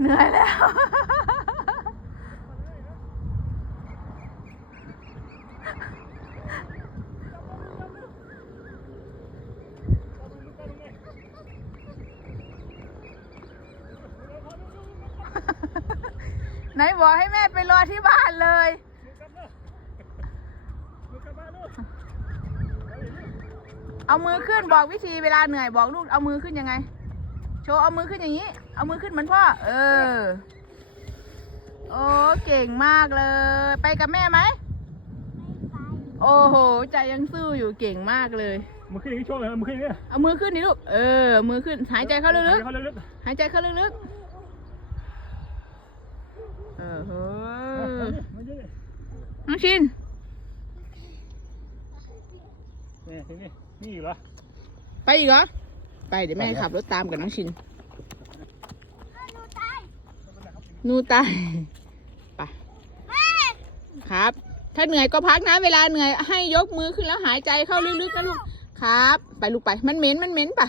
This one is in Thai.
เหนื่อยแล้ว ไหนบอกให้แม่ไปรอที่บ้านเลย เอามือขึ้นบอกวิธีเวลาเหนื่อยบอกลูกเอามือขึ้นยังไง โชว์เอามือขึ้นอย่างนี้ เอามือขึ้นเหมือนพ่อ เออ โอ้เก่งมากเลย ไปกับแม่ไหมโอ้โห ใจยังสู้อยู่เก่งมากเลย มือขึ้นอย่างนี้โชว์เลยมือขึ้นอย่างนี้เอามือขึ้นดิลูก เออ มือขึ้น หายใจเข้าลึกเขาลึกๆหายใจเข้าลึกๆ เออเฮ้ๆยมาเยอะน้องชินนี่ทีนี้นี่อีกเหรอ ไปอีกเหรอ ไปเดี๋ยวแม่ขับรถตามกับน้องชินนูตายไปครับ ถ้าเหนื่อยก็พักนะ เวลาเหนื่อยให้ยกมือขึ้นแล้วหายใจเข้าลึกๆนะลูก ครับ ไปลูกไป มันเหม็น มันเหม็นปะ